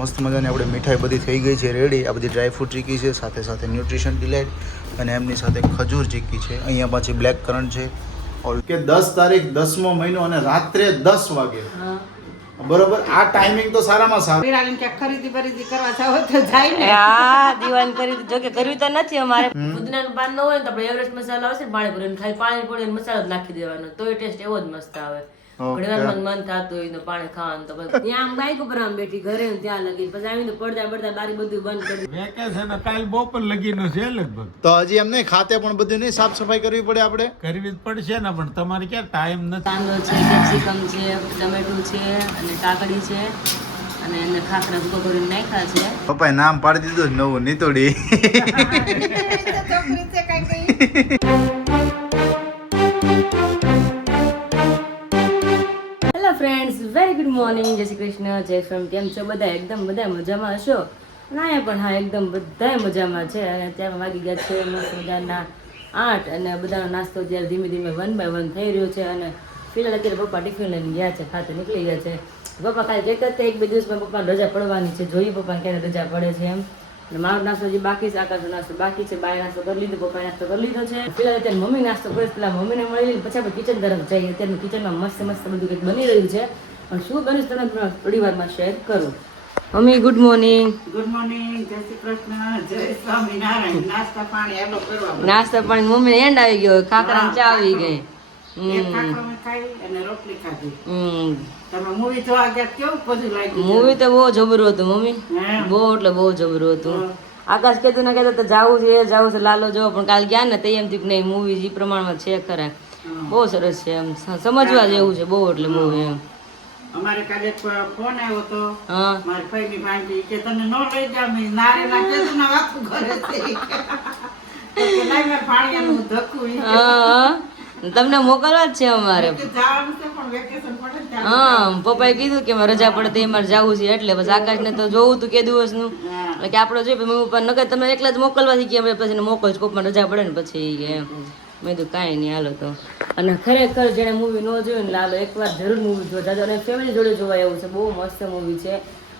મસ્ત મજાની આપણે મીઠાઈ બધી થઈ ગઈ છે રેડી. આ બધી ડ્રાયફ્રૂટ ચીકી છે, સાથે સાથે ન્યુટ્રિશન ડિલાઇટ અને એમની સાથે ખજૂર ચીકી છે. અહીંયા પાછી બ્લેક કરન્ટ છે. કે 10 તારીખ 10મો મહિનો અને રાત્રે 10 વાગે બરોબર. આ ટાઈમિંગ તો સારામાં સારું. વિરાલીને ક્યાંક ખરીદી કરવા જાવ તો જાય ને. હા દિવાળી કરી જો કે કરવી તો નથી અમારે. પુદીનાનું પાન ન હોય ને તો આપણે એવરેસ્ટ મસાલો આવશે ને પાણીપુરી ખાલી પાણીપુરી મસાલો જ નાખી દેવાનો તો એ ટેસ્ટ એવો જ મસ્ત આવે. ઘણીવાર મન થતું હોય તો પાણી ખાવાનું તો બસ ત્યાં આમ બાઈક ઉપર આમ બેઠી ઘરે ત્યાં લગી પછી આવીને પડદા બારી બધું બંધ કરી વેકેશન કાલ બપોર લગીનું છે લગભગ. તો હજી એમ નહીં ખાતે પણ બધું નહીં સાફ સફાઈ કરવી પડે આપણે. કરવી જ પડશે ને પણ તમારે ક્યાં ટાઈમ નથી. કાંદો છે, કેપ્સિકમ છે, ટમેટું છે અને કાકડી છે અને એને ખાખરા ભૂકો કરીને નાખ્યા છે. પપ્પાએ નામ પાડી દીધું નવું નીતોડી. છોકરી છે કઈ ફ્રેન્ડ્સ વેરી ગુડ મોર્નિંગ, જય શ્રી કૃષ્ણ, જય ફ્રેમ. કેમ છો બધા? એકદમ બધા મજામાં હશો અને અહીંયા પણ હા એકદમ બધા મજામાં છે. અને અત્યારે વાગી ગયા છે મસ્ત મજાના 8 અને બધાનો નાસ્તો ત્યારે ધીમે ધીમે 1 by 1 થઈ રહ્યો છે. અને ફિલહાલ અત્યારે પપ્પા ટિફિન લઈને ગયા છે, ખાતે નીકળી ગયા છે. પપ્પા કાલે કહેતા હતા 1-2 દિવસમાં પપ્પાને રજા પડવાની છે, જોઈએ પપ્પાને ક્યારે રજા પડે છે એમ. અને મારો નાસ્તો હજી બાકી છે, આકાશનો નાસ્તો બાકી છે. બાય નાસ્તો કરી લીધો, પપ્પાએ નાસ્તો કરી લીધો છે. ફિલહાલ અત્યારે મમ્મી નાસ્તો કરે, પેલા મમ્મીને મળી લઈને પછી આપણે કિચન તરફ જઈએ. અત્યારનું કિચનમાં મસ્ત મસ્ત બધું કંઈક બની રહ્યું છે પણ શું બનીશ તમે થોડી વારમાં શેર કરું. Mummy good morning. Good morning, જય શ્રી કૃષ્ણ, જય સ્વામિનારાયણ. નાસ્તા પાણી હેલો કરવા. નાસ્તા પાણી મમ્મીને એન્ડ આવી ગયો, ખાખરા ને ચા આવી ગઈ. એક ખાખરો મેં ખાઈ અને રોટલી ખાધી. તમે મૂવી જોવા ગયા કેવું બધું લાગ્યું? મૂવી તો બહુ જબરું હતું મમ્મી, બહુ એટલે બહુ જબરું હતું. આકાશ કહેતું ને કહેતા જાવું છે લાલો જોવો, પણ કાલ ગયા ને તો એમ થયું કે નહીં મૂવી જે પ્રમાણમાં છે ખરા બહુ સરસ છે, એમ સમજવા જેવું છે બહુ એટલે બહુ એમ. અમારે કાલે ફોન આવ્યો તો મારી ફઈની ભાંજી કે તને નો લઈ જા મે નારે ના કે તું ના વાકુ ઘરે છે કે લાઈ મે પાણીનું ધક્કું તમને મોકલવા જ છે અમારે. કે જવાનું છે પણ વેકેશન પડે છે. હા પપ્પાએ કીધું કે રજા પડે તો અમારે જવું છે એટલે બસ આકાશને તો જોવું હતું કે દિવસનું એટલે કે આપણે જોઈએ મમ્મી પપ્પા નકર તમે એકલા જ મોકલવાથી કે અમે પછી મોકલજો પપ્પાને રજા પડે ને પછી એમ. મેં કીધું કાંઈ નહીં હાલો તો. અને ખરેખર જેણે મૂવી ન જોયું ને લાલો એકવાર જરૂર મૂવી જોવા જાજો અને ફેમિલી જોડે જોવા એવું છે. બહુ મસ્ત મૂવી છે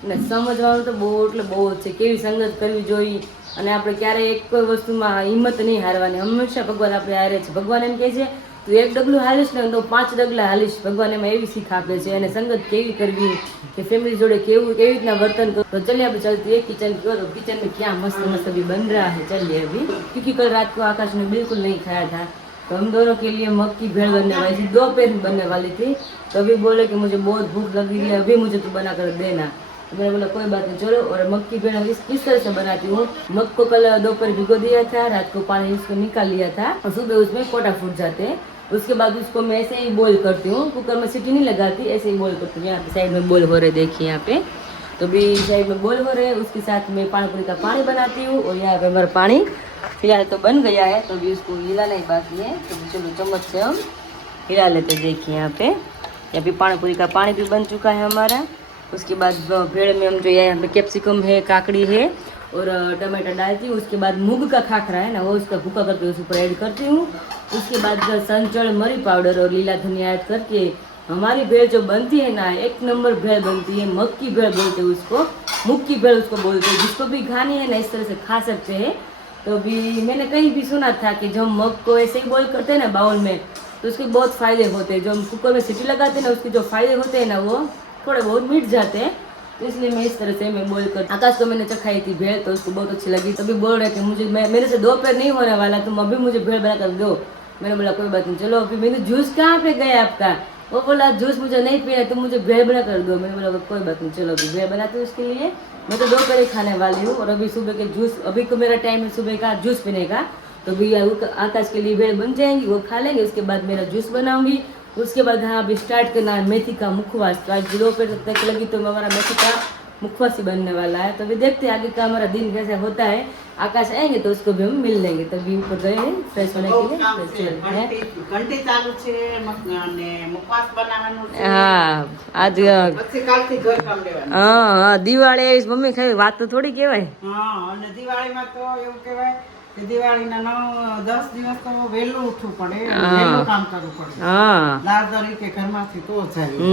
અને સમજવાનું તો બહુ એટલે બહુ જ છે. કેવી સંગત કરવી જોઈએ અને આપણે ક્યારેય એક કોઈ વસ્તુમાં હિંમત નહીં હારવાની. હંમેશા ભગવાન આપણે હારે છે. ભગવાન એમ કહે છે તું 1 ડગલું હાલીશ ને તો 5 ડગલા હાલીશ. ભગવાન એમાં એવી શીખ આપે છે. અને સંગત કેવી કરવી કે ફેમિલી જોડે કેવી રીતના વર્તન કરવું. તો ચलिए अभी चलते हैं किचन की ओर. किचन में क्या मस्त मस्त अभी बन रहा है, चलिए अभी. क्योंकि कल रात को आकाश ने बिल्कुल नहीं खाया था तो हम दोनों के लिए मग की भेड़ बनने वाली थी, दोपहर में बनने वाली थी. तो अभी बोले कि मुझे बहुत भूख लगी है, अभी मुझे तू बना कर देना. तो मैंने बोला कोई बात नहीं चलो. और मग की भेड़ किस तरह से बनाती हूँ, मग को कल दोपहर भिगो दिया था, रात को पानी इसको निकाल लिया था और सुबह उसमें कोटा फूट जाते हैं. उसके बाद उसको मैं ऐसे ही बॉईल करती हूँ, कुकर में सीटी नहीं लगाती, ऐसे ही बॉईल करती हूँ. यहाँ पे साइड में बॉईल हो रहे देखिए यहाँ पे, तो भी साइड में बॉईल हो रहे हैं. उसके साथ में पानीपुरी का पानी बनाती हूँ और यहाँ पे हमारा पानी फिलहाल तो बन गया है तो अभी उसको हिलाना ही बाकी है. तो चलो चम्मच से हम हिला लेते देखिए यहाँ पे. यहाँ पे पानीपुरी का पानी भी बन चुका है हमारा. उसके बाद भेड़ में हम जो यहाँ पे कैप्सिकम है, काकड़ी है और टमाटर डालती हूँ. उसके बाद मूंग का खाखरा है ना वो उसका भूका करके उस ऊपर ऐड करती हूँ. उसके बाद संचल मरी पाउडर और लीला धनिया ऐड करके हमारी भेड़ जो बनती है ना 1 नंबर भेड़ बनती है. मग की भेड़ बोलते हैं उसको, मुग की भेड़ उसको बोलते हैं. जिसको भी खानी है ना इस तरह से खा सकते हैं. तो अभी मैंने कहीं भी सुना था कि जब हम मग को ऐसे ही बॉईल करते हैं ना बाउल में तो उसके बहुत फ़ायदे होते हैं. जो हम कुकर में सीटी लगाते हैं ना उसके जो फ़ायदे होते हैं ना वो थोड़े बहुत मिट जाते हैं. तो इसलिए मैं इस तरह से मैं बॉईल कर. आकाश को मैंने चखाई थी भेड़ तो उसको बहुत अच्छी लगी. तभी बोल रहे थे मुझे मेरे से दोपहर नहीं होने वाला, तुम अभी मुझे भेड़ बना कर दो. मैंने बोला कोई बात नहीं चलो. अभी मैंने जूस कहाँ पे गया आपका? वो बोला जूस मुझे नहीं पीना, तुम मुझे भेड़ बना कर दो. मैंने बोला कोई बात नहीं चलो अभी भेड़ बनाते हो उसके लिए. मैं तो दोपहर ही खाने वाली हूँ और अभी सुबह के जूस, अभी को मेरा टाइम है सुबह का जूस पीने का. तो अभी आकाश के लिए भेड़ बन जाएंगी, वो खा लेंगे. उसके बाद मेरा जूस बनाऊंगी. उसके बाद हाँ अभी स्टार्ट करना है मेथी का मुखवास. तो आज दोपहर तक लगी तो हमारा मेथी का मुखवास ही बनने वाला है. तो अभी देखते हैं आगे का हमारा दिन कैसे होता है. आकाश आएंगे तो उसको भी हम मिल लेंगे. तभी ऊपर गए हैं फ्रेश होने के लिए. ઘંટી ચાલુ છે અને મુખવાસ બનાવવાનું છે. હા આજ પછી કાલથી ઘર કામ લેવાનું. હા દિવાળી આવીશ મમ્મી ખાઈ વાત તો થોડી કહેવાય. હા અને દિવાળીમાં તો એવું કહેવાય એ દિવાળીના 9-10 દિવસ તો વહેલું ઉઠવું પડે, વહેલું કામ કરવું પડે. હા દાળ તરીકે ઘરમાંથી તો જાય.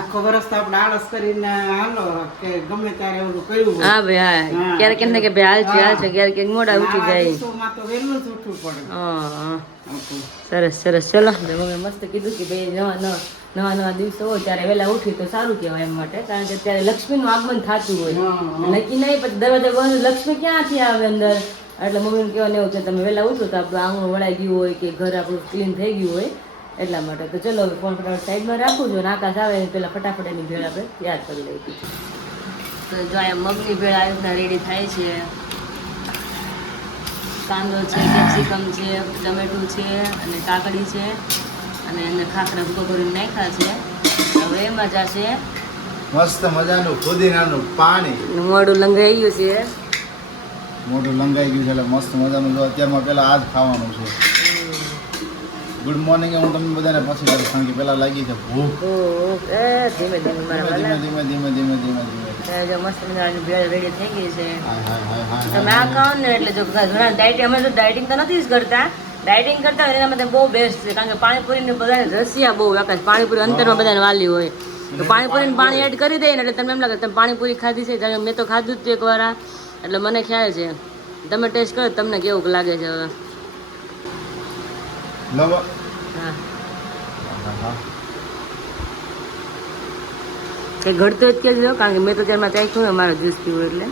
આખો વર્ષ તો આપણે આળસ કરીને હાલો કે ગમે ત્યારે એવું કર્યું હોય. હા ભાઈ હા ક્યારેક એમ થાય કે ભાઈ હાલ છે ક્યારેક મોડા ઉઠી આવા જાય. દિવસોમાં તો વહેલું જ ઉઠવું પડે. હા સરસ સરસ ચલો મમ્મી મસ્ત કીધું કે ભાઈ નવા દિવસો હોય ત્યારે વહેલા ઉઠી તો સારું કહેવાય એમ માટે, કારણ કે અત્યારે લક્ષ્મીનું આગમન થતું હોય નક્કી નહીં, પછી દરવાજા બંધ લક્ષ્મી ક્યાંથી આવે અંદર, એટલે મમ્મીને કહેવાનું એવું કે તમે વહેલા ઉઠો તો આપણું આંગણું વળાઈ ગયું હોય કે ઘર આપણું ક્લીન થઈ ગયું હોય એટલા માટે. તો ચલો હવે ફોન ફટાફટ સાઈડમાં રાખું છું, આકાશ આવે પેલા ફટાફટ એની ભેળ આપણે યાદ કરી લઈએ. તો જો અહીંયા મગની ભેળ આ રીતના રેડી થાય છે. કાંદો છે, કેપ્સિકમ છે, ટમેટું છે અને કાકડી છે અને એને ખાખરા ભૂકો કરીને નાખ્યા છે. હવે એમાં જશે મસ્ત મજાનું ફુદીનાનું પાણી. મોઢું લંગાઈ ગયું છે. મોઢું લંગાઈ ગયું છે એટલે મસ્ત મજાનું જો અત્યારમાં પહેલાં આ જ ખાવાનું છે. ગુડ મોર્નિંગ હું તમને બધાને પછી કરું, કારણ કે પહેલાં લાગી છે ભૂખ. ધીમે ધીમે મારા ધીમે વાલા. ધીમે ધીમે ધીમે ધીમે ધીમે જો મસ્ત મજાની ભેળ રેડી થઈ ગઈ છે. હાય હાય હાય તમે આ ખાઓ ને એટલે જો ઘણા ડાયટિંગ, અમે તો ડાયટિંગ તો નથી જ કરતા, ડાયટિંગ કરતા હોય એના માટે બહુ બેસ્ટ છે, કારણ કે પાણીપુરીને બધાને રસિયા બહુ આકાશ પાણીપુરી અંતરમાં બધાને વાલી હોય તો પાણીપુરીને પાણી એડ કરી દઈએ ને એટલે તમને એમ લાગે તમે પાણીપુરી ખાધી છે, કારણ કે મેં તો ખાધું જ હતું એકવાર, એટલે મને ખ્યાલ છે. તમે ટેસ્ટ કરો તમને કેવું લાગે છે હવે. લવ હા હા કંઈ ઘડતો જ કહેજો, કારણ કે મેં તો ત્યારમાં ચાખ્યું હોય મારો જ્યુસ પીવું એટલે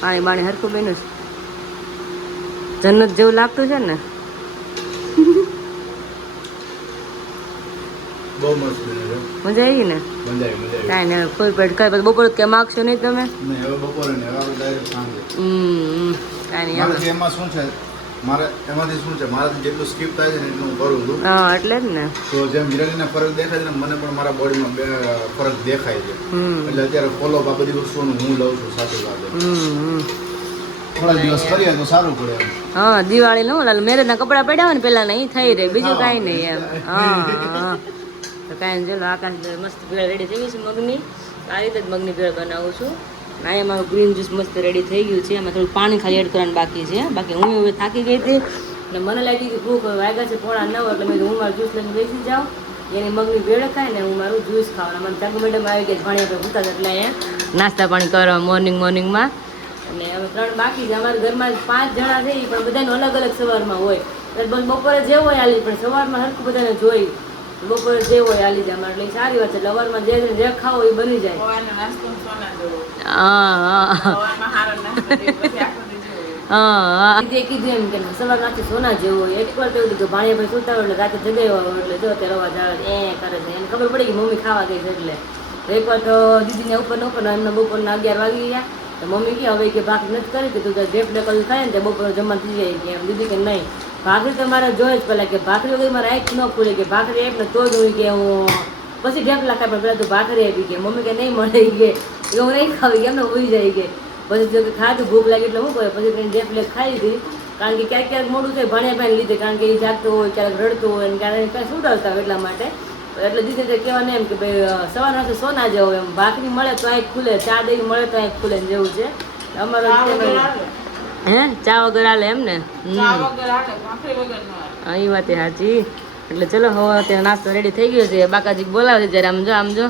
પાણી બાણી હરખું બન્યું છે. જન્નત જેવું લાગતું છે ને. બહુ મસ્ત બને છે. મજા આવી ને? મજા આવી. કાંઈ નહીં ફૂલ પેટ ખાઈ પછી બપોર કે માગશો નહીં તમે? નહીં હવે બપોરે નહીં, હવે આપણે ડાયરેક્ટ સાંજે. કાંઈ મારે નહીં એમાં શું છે, મારે એમાંથી શું છે, મારાથી જેટલું સ્કીપ થાય છે ને એટલું હું કરું છું. હા એટલે જ ને. તો જેમ વિરાલીને ફરક દેખાય છે ને મને પણ મારા બોડીમાં બે ફરક દેખાય છે. એટલે અત્યારે ફોલોઅપ આ બધી વસ્તુઓનું હું લઉં છું સાથે સાથે. થોડા દિવસ કરીએ તો સારું પડે એમ. હા દિવાળી નું મેરેજના કપડાં પડ્યા હોય ને પેલા ના એ થઈ રહે, બીજું કાંઈ નહીં એમ. હા તો કાંઈ નહીં. ચલો આકાશ મસ્ત ભેળ રેડી થઈ ગઈ છે મગની. આ રીતે જ મગની ભેળ બનાવું છું. અહીંયા મારું ગ્રીન જ્યુસ મસ્ત રેડી થઈ ગયું છે. એમાં થોડું પાણી ખાલી એડ કરવાનું બાકી છે. બાકી હું હવે થાકી ગઈ હતી અને મને લાગી કે ભૂખ વાગ્યા છે 8:45 એટલે મેં હું મારું જ્યુસ લઈને બેસી જાઉં, એની મગની ભેળ ખાય ને હું મારું જ્યુસ ખાવાનું. મને ચાકુ મેડમ આવી ગઈ ભણી આપણે ભૂતા એટલે અહીંયા નાસ્તા પાણી કરવા મોર્નિંગમાં. અને હવે 3 બાકી છે. અમારા ઘરમાં 5 જણા છે પણ બધાનું અલગ અલગ સવારમાં હોય. બસ બપોરે જે હોય હાલી, પણ સવારમાં હરખું બધાને જોઈ બપોરે જે હોય હાલી જાય અમારે, એટલે સારી વાત છે. એટલે સવારમાં જે ખાવો એ બની જાય. સવારનો નાસ્તો સોના જેવો. હા સવારમાં હારો નાસ્તો દે, પછી આખો દી જેવો. હા કીધું એમ કે સવારમાંથી સોના જેવો હોય. એકવાર તો એવું કે ભાણિયા ભાઈ સુતા હોય એટલે રાતે જગાવ્યા હોય એટલે જો ત્યારે અવાજ આવે એ કરે છે. એને ખબર પડી કે મમ્મી ખાવા ગઈ છે. એટલે એકવાર તો દીદીને ઉપર એમના બપોરના 11 વાગી ગયા તો મમ્મી કે હવે કે ભાખરી નથી કરી, કે તું ઢેફલે કરી ખાય ને બપોરે જમવા થઈ જાય કે એમ. દીદી કે નહીં ભાખરી તો મારે જોઈએ જ પહેલાં, કે ભાખરી વગર મારે આંખ ન ખુલે, કે ભાખરી એક ને તો જ હોય કે હું પછી ઢેફલા ખાય, પણ પહેલાં તું ભાખરી આપી કે મમ્મી કે નહીં મળે કે હું નહીં ખાવી એમને ઉઈ જાય કે. પછી જો કે ખાધું ભૂખ લાગી એટલે શું કરે, પછી તેને ઢેફલે ખાઈ હતી. કારણ કે ક્યારેક મોડું થાય ભાણિયા ભાઈને લીધે, કારણ કે એ જાગતો હોય, ક્યારેક રડતો હોય અને ક્યારેક કાંઈ સુડાવતા હોય એટલા માટે. એટલે દીદી તો કહેવાને એમ કે ભાઈ સવારના સોના જેવો એમ, ભાખરી મળે તો આંખ ખુલે, ચા દહીં મળે તો આંખ ખુલે જેવું છે અમારો. હે ચા વગર હાલે એમ ને? હા એ વાત સાચી. એટલે ચલો હવે અત્યારે નાસ્તો રેડી થઈ ગયો છે. બાકાજી બોલાવે છે જ્યારે આમ જો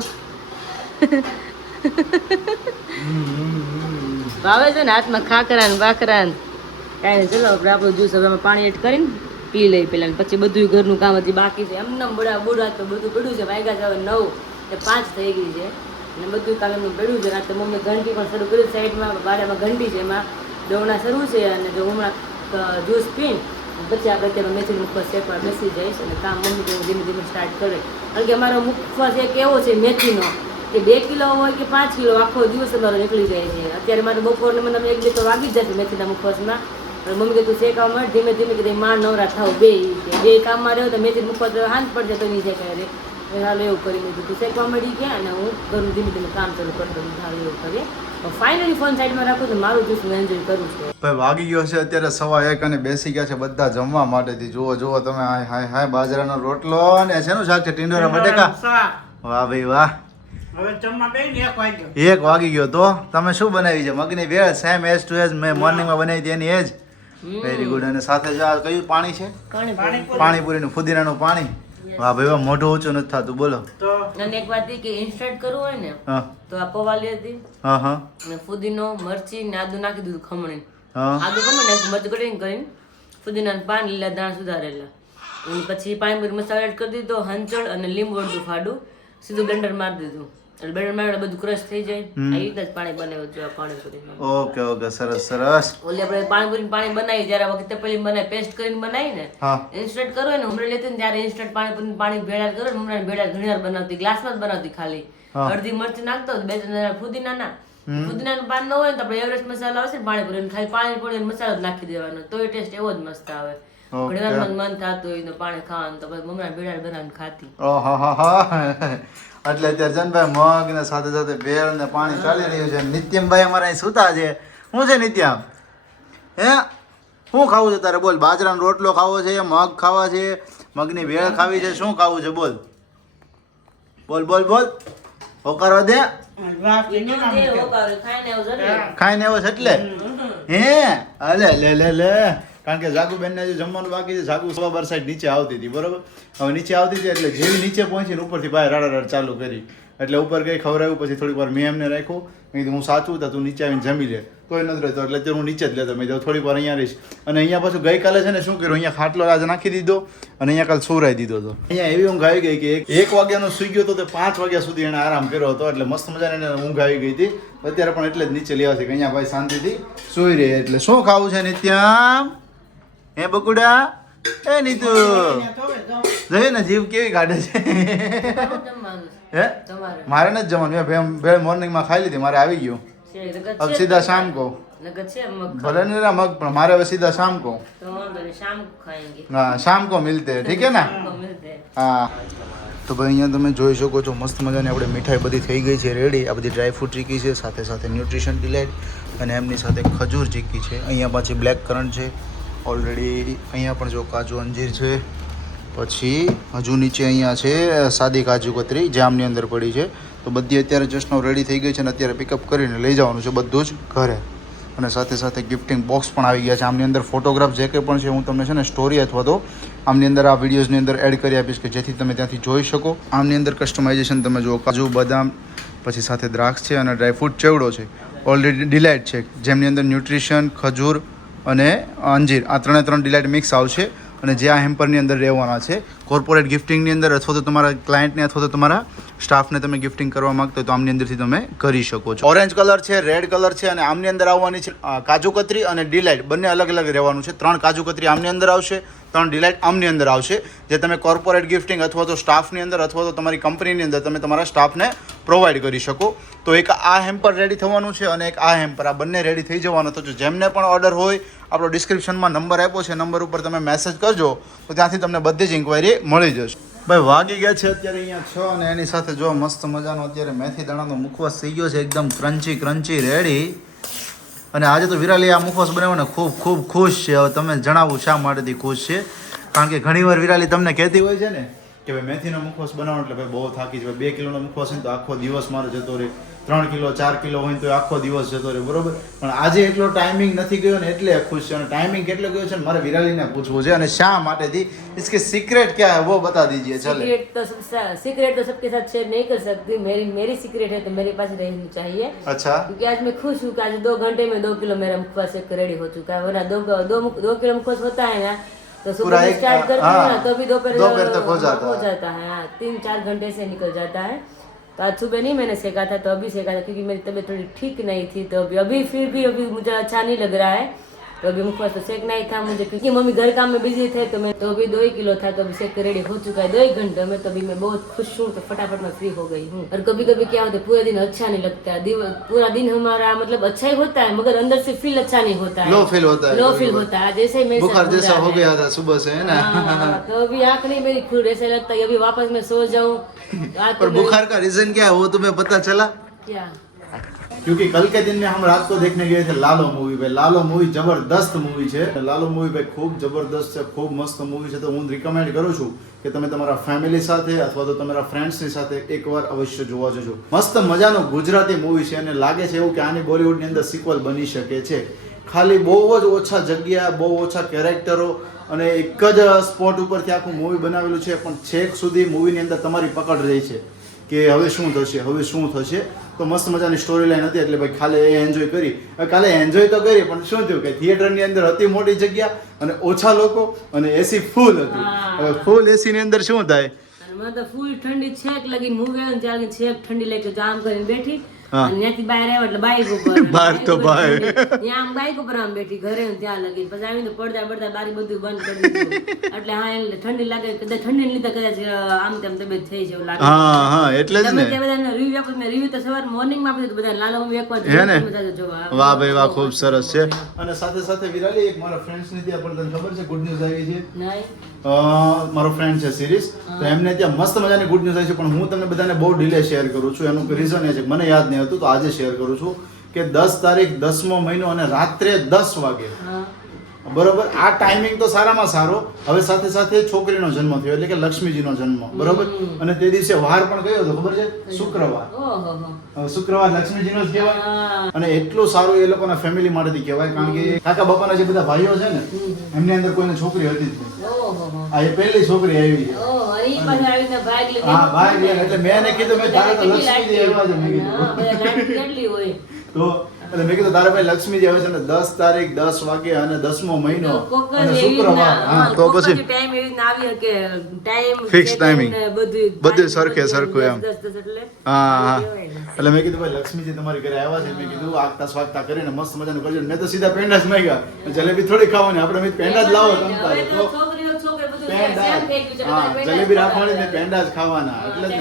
ભાવે છે ને હાથમાં ખાખરા ને બાખરા ને. કાંઈ નહીં ચલો આપણે આપણું જ્યુસ હવે પાણી એડ કરીને પી લઈ પેલા, પછી બધું ઘરનું કામ હજી બાકી છે. એમને બુડા તો બધું પડ્યું છે. વાગ્યા છે હવે 9 કે 5 થઈ ગઈ છે અને બધું કામ એમનું પડ્યું છે. રાતે મમ્મી ઘંટી પણ શરૂ કરી સાઈડમાં બારામાં ઘંટી છે, એમાં દોણા શરૂ છે. અને જો હમણાં જ્યુસ પીને પછી આપણે અત્યારે મેથી મુખવાસ શેકવા બેસી જઈશ અને કામ મમ્મી તો ધીમે ધીમે સ્ટાર્ટ કરે. કારણ કે અમારો મુખવાસ એક એવો છે મેથીનો કે 2 કિલો હોય કે 5 કિલો આખો દિવસ અમારો નીકળી જાય છે. અત્યારે મારે બપોરને મને 1-2 તો વાગી જ જશે મેથીના મુખવાસમાં. મમ્મી કે તું શેકાવા મળે ધીમે ધીમે કે માં નવરા થાવ બે કામમાં રહ્યો તો મેથી મુખવાસ હાથ પડશે તો નહીં શેકાય રે. હાલ એવું કરી લીધું, તું શેકવા મળી ગયા અને હું ઘરનું ધીમે ધીમે કામ શરૂ કરી દઉં. હાલ એવું કરીએ. ફાઇનલી ફોન સાઈડમાં રાખું તો મારું જ્યુસ હું એન્જોય કરું છું. ભાઈ વાગી ગયો છે અત્યારે 1:15 અને બેસી ગયા છે બધા જમવા માટેથી. જુઓ તમે હાય બાજરાનો રોટલો અને શેનું શાક છે? ટીંડોરા બટેકા. વાહ ભાઈ વાહ. હવે જમવા બેન 1 વાગ્યો. 1 વાગી ગયો. તો તમે શું બનાવી છે? મગની ભેળ સેમ એઝ ટુ એઝ મેં મોર્નિંગમાં બનાવી હતી એની એજ. Very good. અને સાથે જો આ કયું પાણી છે? પાણી પાણીપુરીનું ફુદીનાનું પાણી. વાહ ભાઈ વાહ, મોઢું ઊંચું નથી થતું. બોલો. તો અને એક વાત એ કે ઇન્સ્ટન્ટ કરવું હોય ને હા તો આ પૌવા લેતી હા હા અને ફુદીનો મરચી ને આદુ નાખી દીધું ખમણી. હા આદુ ખમણ મરચું કટિંગ કરીને ફુદીનાનું પાન લીલા દાણા સુધારેલા અને પછી પાણીપુરી મસાલો એડ કરી દીધો, હંચળ અને લીંબુ અડધું ફાડું સીધું બ્લેન્ડર મારી દીધું. એટલે બ્લેન્ડર મારી બધું ક્રશ થઈ જાય. આ રીતે જ પાણી બનાવ્યું છે આ પાણીપુરીમાં. ઓકે ઓકે, સરસ સરસ. ઓલી આપણે પાણીપુરી પાણી બનાવી જ્યારે વખતે પેલી બનાવી પેસ્ટ કરીને બનાવી ને હા ઇન્સ્ટન્ટ કરો ને હમણાં લેતી ને ત્યારે ઇન્સ્ટન્ટ પાણીપુરી પાણી ભેળા કરો ને હમણાં ભેળા ઘણી વાર બનાવતી ગ્લાસમાં જ બનાવતી ખાલી હા. અડધી મરચી નાખતો 2-3 ફુદીનાના ફુદીનાનું પાન ન હોય ને તો આપણે એવરેસ્ટ મસાલો આવશે ને પાણીપુરી ખાલી પાણીપુરી મસાલો જ નાખી દેવાનો તો એ ટેસ્ટ એવો જ મસ્ત આવે. Okay. ઘણી વાર મન થતું હોય તો પાણી ખાવાનું તો પછી મમ્મી ભેળા બનાવીને ખાતી. ઓહા. એટલે અત્યારે જનભાઈ મગ ને સાથે સાથે ભેળ ને પાણી ચાલી રહ્યું છે. નિત્યમભાઈ અમારા અહીં સુતા છે. શું છે નિત્યમ? હે શું ખાવું છે તારે? બોલ. બાજરાનો રોટલો ખાવો છે, મગ ખાવા છે, મગની ભેળ ખાવી છે, શું ખાવું છે? બોલ બોલ બોલ બોલ. હોકારવા દે. વાત લઈને દે, હોકારો, ખાઈને આવું જરૂરી. ખાઈને આવ્યો છે એટલે હે અલે લે લે લે. કારણ કે જાગુબેન ને જમવાનું બાકી છે. જાગુ સવા સાઈડ નીચે આવતી હતી, બરોબર. હવે નીચે આવતી હતી એટલે જેવી નીચે પહોંચીને ઉપરથી બહાર રાડા ચાલુ કરી એટલે ઉપર ગઈ ખવડાવ્યું. પછી થોડીક વાર મેં એમને રાખ્યું. મેં કીધું હું સાચું હતા, તું નીચે આવીને જમી લે. તોય નથી રહેતો એટલે અત્યારે હું નીચે જ લેતો. મેં કીધું થોડીક વાર અહીંયા રહીશ. અને અહીંયા પાછું ગઈકાલે છે ને શું કર્યું, અહીંયા ખાટલો આજે નાખી દીધો અને અહીંયા કાલે સુવરાઈ દીધો હતો. અહીંયા એવી ઊંઘ આવી ગઈ કે એક વાગ્યાનો સુઈ ગયો તો તે 5 વાગ્યા સુધી એને આરામ કર્યો હતો. એટલે મસ્ત મજાને એને ઊંઘ આવી ગઈ હતી. અત્યારે પણ એટલે જ નીચે લેવા છે કે અહીંયા ભાઈ શાંતિથી સુઈ રહે. એટલે શું ખાવું છે નિત્યમ? હે બકુડા? એ નીતુ જોઈએ ને જીવ કેવી કાઢે છે. જમવાનું છે હે તમારે. મારે નથી જમવાનું. મેં ભેળ મોર્નિંગમાં ખાઈ લીધી, મારે આવી ગયું. છે, નગર अब છે सीधा शाम को. નગર છે મગ भले नहीं रहा मग, पर हमारे હવે સીધા शाम को. તો વાંધો નહીં, શામ को ખાएंगे. हाँ शाम को मिलते हैं, ठीक है ना? તો મિલતે हैं. હા. તો ભાઈ અહીંયા તમે જોઈ શકો છો મસ્ત મજાની આપણે મીઠાઈ બધી થઈ ગઈ છે રેડી. આ બધી ડ્રાય ફ્રૂટ ચીકી છે, સાથે સાથે ન્યુટ્રિશન ડિલાઇટ અને એમની સાથે ખજૂર ચીકી છે. અહીંયા પાછી બ્લેક કરન્ટ છે ઓલરેડી. અહીંયા પણ જો કાજુ અંજીર છે. પછી હજુ નીચે અહીંયા છે સાદી કાજુ કતરી જે આમની અંદર પડી છે. તો બધી અત્યારે જસ્ટ નો રેડી થઈ ગઈ છે અને અત્યારે પિકઅપ કરીને લઈ જવાનું છે બધું જ ઘરે. અને સાથે સાથે ગિફ્ટિંગ બોક્સ પણ આવી ગયા છે. આમની અંદર ફોટોગ્રાફ જે કંઈ પણ છે હું તમને છે ને સ્ટોરી અથવા તો આમની અંદર આ વિડીયોઝની અંદર એડ કરી આપીશ કે જેથી તમે ત્યાંથી જોઈ શકો. આમની અંદર કસ્ટમાઇઝેશન તમે જુઓ, કાજુ બદામ પછી સાથે દ્રાક્ષ છે અને ડ્રાયફ્રૂટ ચેવડો છે. ઓલરેડી ડિલાઇટ છે જેમની અંદર ન્યુટ્રિશન, ખજૂર અને અંજીર આ 3 ડિલાઇટ મિક્સ આવશે. અને જે આ હેમ્પરની અંદર રહેવાના છે કોર્પોરેટ ગિફ્ટિંગની અંદર અથવા તો તમારા ક્લાયન્ટને અથવા તો તમારા સ્ટાફને તમે ગિફ્ટિંગ કરવા માંગતો હોય તો આમની અંદરથી તમે કરી શકો છો. ઓરેન્જ કલર છે, રેડ કલર છે અને આમની અંદર આવવાની છે કાજુ કતરી અને ડિલાઇટ બંને અલગ અલગ રહેવાનું છે. 3 કાજુ કતરી આમની અંદર આવશે, 3 ડિલાઇટ આમની અંદર આવશે. જે તમે કોર્પોરેટ ગિફ્ટિંગ અથવા તો સ્ટાફની અંદર અથવા તો તમારી કંપનીની અંદર તમે તમારા સ્ટાફને પ્રોવાઈડ કરી શકો. તો એક આ હેમ્પર રેડી થવાનું છે અને એક આ હેમ્પર, આ બંને રેડી થઈ જવાનો. તો જેમને પણ ઓર્ડર હોય આપણો ડિસ્ક્રિપ્શનમાં નંબર આપ્યો છે, નંબર ઉપર તમે મેસેજ કરજો તો ત્યાંથી તમને બધી જ ઇન્ક્વાયરી મળી જશે. ભાઈ વાગી ગયા છે અત્યારે અહીંયા 6 અને એની સાથે જો મસ્ત મજાનો અત્યારે મેથી દાણાનો મુખવાસ થઈ ગયો છે એકદમ ક્રન્ચી ક્રન્ચી રેડી. અને આજે તો વિરાલી આ મુખવાસ બનાવવાને ખૂબ ખૂબ ખુશ છે. હવે તમે જણાવું શા માટેથી ખુશ છે? કારણ કે ઘણીવાર વિરાલી તમને કહેતી હોય છે ને કે ભાઈ મેથીનો મુખવાસ બનાવો એટલે ભાઈ બહુ થાકી છે. 2 કિલોનો મુખવાસ હોય તો આખો દિવસ મારો જતો રહે, 3 કિલો 4 કિલો હોય તો આખો દિવસ જતો રહે, બરોબર. પણ આજે એટલો ટાઈમિંગ નથી ગયો ને એટલે ખુશ છે. અને ટાઈમિંગ કેટલો ગયો છે ને મારે વિરાલીને પૂછવું છે. અને શા માટેથી इसके सीक्रेट क्या है वो बता दीजिए. चले सीक्रेट तो सबके साथ शेयर नहीं कर सकती. मेरी सीक्रेट है तो मेरे पास रहनी चाहिए. अच्छा. क्योंकि आज मैं खुश हूँ कि आज 2 घंटे में 2 किलो मेरा मुखवास रेडी हो चुका है. वरना 2 किलो मुखवास होता है ना तो सुबह में स्टार्ट करते हैं ना तो भी दोपहर तक हो जाता है. 3-4 घंटे से निकल जाता है. तो आज सुबह नहीं मैंने सेका था तो अभी सेका था क्योंकि मेरी तबीयत थोड़ी ठीक नहीं थी. तो अभी फिर भी अभी मुझे अच्छा नहीं लग रहा है. तो अभी मुखवास तो सेकना ही था मुझे क्योंकि मम्मी घर काम में बिजी थे. तो मैं तो अभी 2 किलो था तो अभी सेक रेडी हो चुका है 2 घंटे में. तो अभी मैं बहुत खुश हूँ. तो फटाफट मैं फ्री हो गई हूँ. और कभी कभी क्या होता है पूरा दिन अच्छा नहीं लगता है. पूरा दिन हमारा मतलब अच्छा ही होता है मगर अंदर से फील अच्छा नहीं होता है. लो फील होता है. लो फील होता है. जैसे ही मेरे बुखार जैसा हो गया था सुबह से है ना. तो अभी आँख नहीं मेरी खुल ऐसा लगता है अभी वापस मैं सो जाऊँ. पर बुखार का रीजन क्या है वो तुम्हें पता चला? क्या क्योंकि कल के दिन में हम रात को देखने गए थे लालो मूवी. भाई लालो मूवी जबरदस्त मूवी છે. લાલો મૂવી ભાઈ ખૂબ જબરદસ્ત છે, ખૂબ મસ્ત મૂવી છે. તો હું રિકમેન્ડ કરું છું કે તમે તમારા ફેમિલી સાથે અથવા તો તમારા ફ્રેન્ડ્સની સાથે એકવાર અવશ્ય જોવા જજો. મસ્ત મજાનો ગુજરાતી મૂવી છે અને લાગે છે એવું કે આની બોલિવૂડની અંદર સિક્વલ બની શકે છે. ખાલી બહુ જ ઓછા જગ્યા, બહુ ઓછા કેરેક્ટરો અને એક જ સ્પોટ ઉપરથી આખું મૂવી બનાવેલું છે, પણ છેક સુધી મૂવીની અંદર તમારી પકડ રહી છે કે હવે શું થશે, હવે શું થશે. તો મસ્ત મજાની સ્ટોરી લાઈન હતી, એટલે ભાઈ ખાલી એ એન્જોય કરી. કાલે એન્જોય તો કરી, પણ શું થયું કે થિયેટરની અંદર હતી મોટી જગ્યા અને ઓછા લોકો અને એસી ફૂલ હતી. હવે ફૂલ એસીની અંદર શું થાય? મને તો ફૂલ ઠંડી છેક લગીને મૂવી આવે ને ત્યાં છેક ઠંડી લાગી જામ કરીને બેઠી હા. અને ત્યાંથી બહાર આવ્યા એટલે બાઈક ઉપર બહાર તો બહાર. ત્યાં આમ બાઈક ઉપર આમ બેઠી ઘરે ને ત્યાં લગી પછી આવીને પડદા પડદા બારી બધું બંધ કરી દીધું એટલે હા એટલે ઠંડી લાગે કદાચ ઠંડી લીધે કદાચ આમ તેમ તબિયત થઈ છે એવું લાગે. હા હા એટલે જ ને. તમે ત્યાં બધાને રિવ્યુ આપો મેં રિવ્યુ તો સવાર મોર્નિંગ માં આપી દીધું બધા લાલો મમ્મી એકવાર હે ને? બધા જોવા વાહ ભાઈ વાહ, ખૂબ સરસ છે. અને સાથે સાથે વિરાલી એક મારા ફ્રેન્ડ્સ ની ત્યાં પણ તને ખબર છે ગુડ ન્યૂઝ આવી છે. નહીં મારો ફ્રેન્ડ છે સિરીઝ, તો એમને ત્યાં મસ્ત મજાની ગુડ ન્યૂઝ આવી છે, પણ હું તમને બધાને બહુ ડિલે શેર કરું છું. એનું રીઝન એ છે કે મને યાદ નહીં હતું, તો આજે શેર કરું છું કે 10 તારીખ 10મો મહિનો અને રાત્રે 10 વાગે, બરોબર. આ ટાઈમિંગ તો સારામાં સારો. હવે સાથે સાથે છોકરીનો જન્મ થયો એટલે કે લક્ષ્મીજીનો જન્મ, બરોબર. અને તે દિવસે વાર પણ કયો હતો ખબર છે? શુક્રવાર. ઓહો હવે શુક્રવાર લક્ષ્મીજીનો જ કહેવાય અને એટલું સારું એ લોકોના ફેમિલી માટેથી કહેવાય, કારણ કે કાકા બાપાના જે બધા ભાઈઓ છે ને એમની અંદર કોઈને છોકરી હતી જ નહીં. ઓહો આ એ પહેલી છોકરી આવી છે. ઓહો હરી પાસે આવી ને ભાગ લે હા ભાઈ બેન, એટલે મેં એને કીધું મેં તારે તો લક્ષ્મીજી આવ્યા છે, મેં હા કીધું બધા લાડકી કેટલી હોય તો એટલે મેં કીધું તારે ભાઈ લક્ષ્મીજી આવે છે ને 10 તારીખ 10 વાગે અને 10મો મહિનો અને શુક્રવાર. હા તો પછી ટાઈમ એવી રીતના આવી કે ટાઈમ Fix timing. બધું સરખે સરખું એમ. એટલે હા હા એટલે મેં કીધું ભાઈ લક્ષ્મીજી તમારી ઘરે આવ્યા છે, મેં કીધું આગતા સ્વાગતા કરીને મસ્ત મજાનું કરજો. મેં તો સીધા પેંડા જ માંગ્યા, જલેબી થોડી ખાવાની, આપણે મેં પેંડા જ લાવો તમ તારે. તો પેંડા, હા જલેબી રાખવાની ને પેંડા જ ખાવાના, એટલે જ ને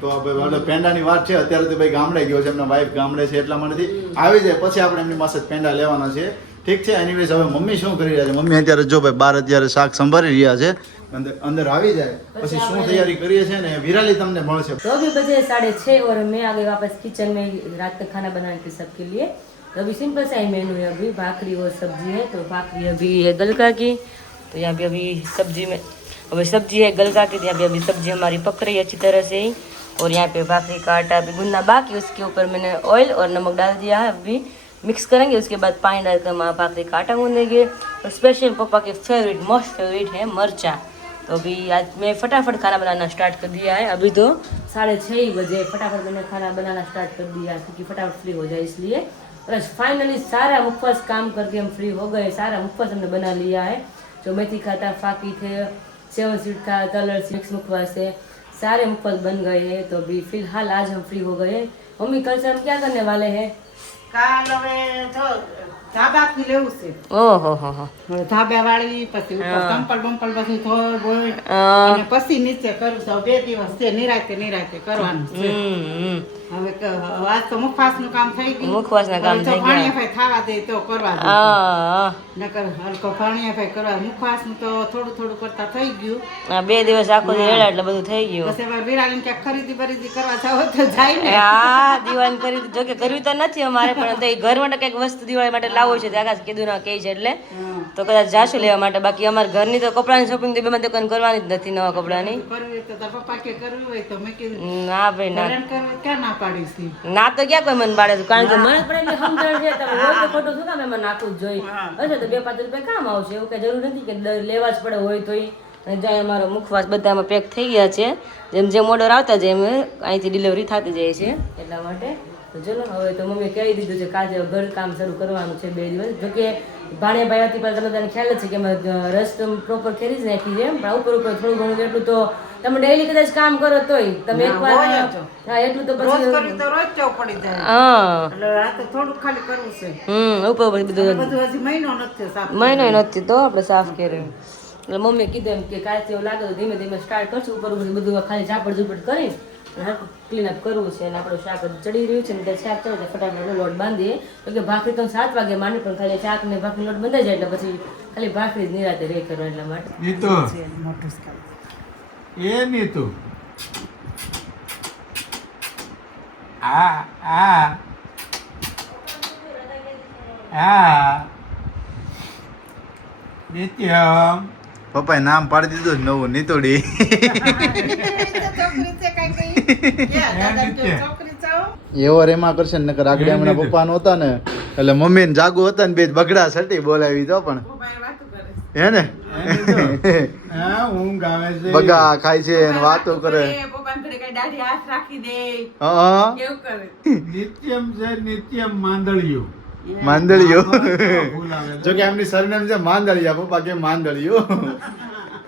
તો ભાઈ એટલે પેંડાની વાત છે. અત્યારે તો ભાઈ ગામડે ગયો છે, એમના વાઈફ ગામડે છે, એટલા માટેથી આવી જાય પછી આપણે એમની પાસે પેંડા લેવાના છે. ઠીક છે. એનીવેઝ હવે મમ્મી શું કરી રહ્યા છે? મમ્મી અત્યારે જો ભાઈ બાર અત્યારે શાક સંભાળી રહ્યા છે. અંદર આવી જાય પછી શું તૈયારી કરીએ છે ને વિરાલી તમને મળશે. तो अभी बजे 6:30 और मैं आ गई वापस किचन में रात का खाना बनाने के सबके लिए. तो अभी सिंपल सा ही मेनू है, अभी भाकरी और सब्जी है. तो भाकरी अभी है गलका की, तो यहाँ पे अभी सब्जी में अभी सब्जी है गलका की, तो यहाँ पे अभी सब्जी हमारी पक रही है अच्छी तरह से ही. और यहाँ पे भाकरी का आटा अभी गूंदना बाकी, उसके ऊपर मैंने ऑयल और नमक डाल दिया है. अभी मिक्स करेंगे, उसके बाद पानी डालकर हम भाकरी का आटा गूंदेंगे. और स्पेशल पापा के फेवरेट मोस्ट फेवरेट है मरचा. तो अभी आज मैं फटाफट खाना बनाना स्टार्ट कर दिया है. अभी तो 6:30 बजे फटाफट मैंने खाना बनाना स्टार्ट कर दिया क्योंकि फटाफट फ्री हो जाए इसलिए. और फाइनली सारा मुफ्त काम करके हम फ्री हो गए. सारा मुफ्त हमने बना लिया है. जो मेथी का था, फाकी थे, 7 सीड था, कलर मिक्स मुखवास है, सारे मुफ्त बन गए हैं. तो अभी फिलहाल आज हम फ्री हो गए. मम्मी कल से हम क्या करने वाले हैं? કાલ હવે જો ધાબાથી લેવું છે. ઓહો હો હો હવે ધાબા વાળી પછી ઉપર સંપલ બંપલ બધું ધોઈ બોઈ અને પછી નીચે કરું તો 2 દિવસ છે નિરાતે કરવાનું છે. હવે આજ તો મુખવાસનું કામ થઈ ગયું. મુખવાસના કામ થઈ ગયા. ભાણિયાભાઈ ખાવા દે તો કરવા દે, હા નકર હલકો ભાણિયાભાઈ કરવા. મુખવાસનું તો થોડું કરતા થઈ ગયું. હા 2 દિવસ આખો દી રેડા એટલે બધું થઈ ગયું. પછી હવે વિરાલીને ક્યાંક ખરીદી બરીદી કરવા જાવ તો જાય ને. હા દિવાળી કરી જો કે કરવી તો નથી અમારે, પણ તો ઘર માટે કઈક વસ્તુ દિવાળી માટે લાવવું છે. આકાશ કીધું ના કહે છે એટલે તો કદાચ જાશું લેવા માટે. બાકી અમારે ઘરની તો કપડાની શોપિંગ તો બેમાં દુકાન કરવાની જ નથી નવા કપડાની. કરવી તો તારા પપ્પા કે કરવી હોય તો મેં કીધું ના ભાઈ ના, હેરાન કરવી ક્યાં ના પાડી છે. ના તો ક્યાં કોઈ મને પાડે છે, કારણ કે મને પણ એટલે સમજણ છે. તમે હોય તો ખોટું શું કામ એમાં નાખવું જ જોઈએ. હશે તો 2-5 રૂપિયા કામ આવશે, એવું કઈ જરૂર નથી કે લેવા જ પડે હોય તો. અને જાય અમારો મુખવાસ બધામાં પેક થઈ ગયા છે. જેમ જેમ ઓર્ડર આવતા જાય એમ અહીંથી ડિલિવરી થતી જાય છે, એટલા માટે. તો ચલો હવે તો મમ્મીએ કહી દીધું છે કાજે ઘર કામ શરૂ કરવાનું છે 2 દિવસ. જોકે ભાણિયાભાઈ હતી પણ તમને ખ્યાલ જ છે કે અમે રસ પ્રોપર ખેરી જ નાખી છે, પણ ઉપર થોડું ઘણું એટલું તો તમે ડેઈલી કદાચ કામ કરો તોય તમે એકવાર હા એટલું તો રોજ પછી કરવી તો રોજ ચો પડી જાય. હા એટલે આ તો થોડું ખાલી કરવું છે. ઉપર બધું હજી મહિનો નથી સાફ. મહિનો નથી તો આપણે સાફ કર્યું. એટલે મમ્મીએ કીધું એમ કે કાલથી એવું લાગે તો ધીમે ધીમે સ્ટાર્ટ કરશું. ઉપર બધું ખાલી ઝાપડ ઝૂપડ કરી ક્લીનઅપ કરવું છે. અને આપણું શાક ચડી રહ્યું છે ને ત્યાં શાક ચડે ફટાફટ લોટ બાંધીએ. તો કે ભાખરી તો 7 વાગે માંડી, પણ ખાલી શાક ને ભાખરી લોટ બંધાઈ જાય એટલે પછી ખાલી ભાખરી જ નિરાતે રહે કરવા એટલા માટે. નીતુ મોટું એ નીતુ આ નિત્યમ પપ્પાએ નામ પાડી દીધું નવું નીતોડી. છોકરી છે કઈ કઈ દાદા છોકરી છો એવો રેમાં કરશે ને નકર આગળ હમણાં પપ્પા નહોતા ને એટલે મમ્મી ને જાગુ હતા ને બે બગડા સટી બોલાવી તો પણ મોબાઈલ વાતો કરે હે ને હા ઊંઘ આવે છે બગા ખાય છે ને વાતો કરે પપ્પાને ઘરે કઈ દાઢી હાથ રાખી દે હા કેવું કરે નિત્યમ છે નિત્યમ માંદળિયું માંદળીઓ ભૂલ આવે છે. જો કે એમની સરનેમ છે માંદળિયા પપ્પા કે માંદળીઓ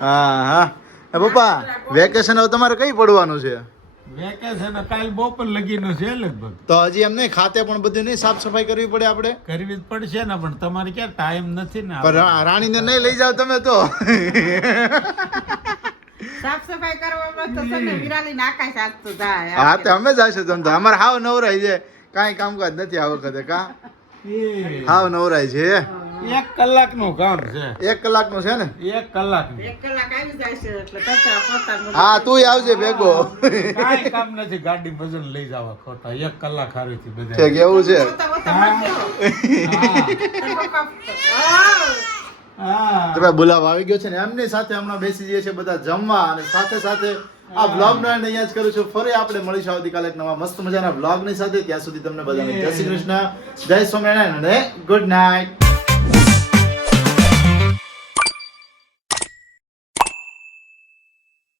હા હા એ પપ્પા વેકેશન હવે તમારે કઈ પડવાનું છે વેકેશન કાલ બપોર લગીનું છે લગભગ તો હજી એમ નહીં ખાતે પણ બધું નહીં સાફ સફાઈ કરવી પડે આપણે કરવી જ પડશે ને પણ તમારે ક્યાં ટાઈમ નથી ને પણ રાણીને નહીં લઈ જાવ તમે તો સાફ સફાઈ કરવામાં તો તને વિરાલી નાખાય સાથ તો થાય હા તો અમે જ હશે તમ તો અમારે હાવ નવરાય છે કાંઈ કામકાજ નથી આ વખતે કા એ હાવ નવરાય છે 1 કલાકનું કામ છે 1 કલાકનું છે ને 1 કલાકનું 1 કલાક આવી જાય છે એટલે કચરા પોતા હા તું આવજે ભેગો કાંઈ કામ નથી ગાડી વજન લઈ જવા ખોટા 1 કલાક હારીથી છે બધા કેવું છે પોતા પોતા મળજો હા તો ભાઈ બોલાવા આવી ગયો છે ને એમની સાથે હમણાં બેસી જઈએ છે બધા જમવા અને સાથે સાથે આ બ્લોગ નો એન્ડ અહીંયા જ કરું છું ફરી આપણે મળીશું આવતીકાલે એક નવા મસ્ત મજાના બ્લોગ ની સાથે ત્યાં સુધી તમને બધાને જય શ્રી કૃષ્ણ જય સ્વામિનારાયણ અને ગુડ નાઇટ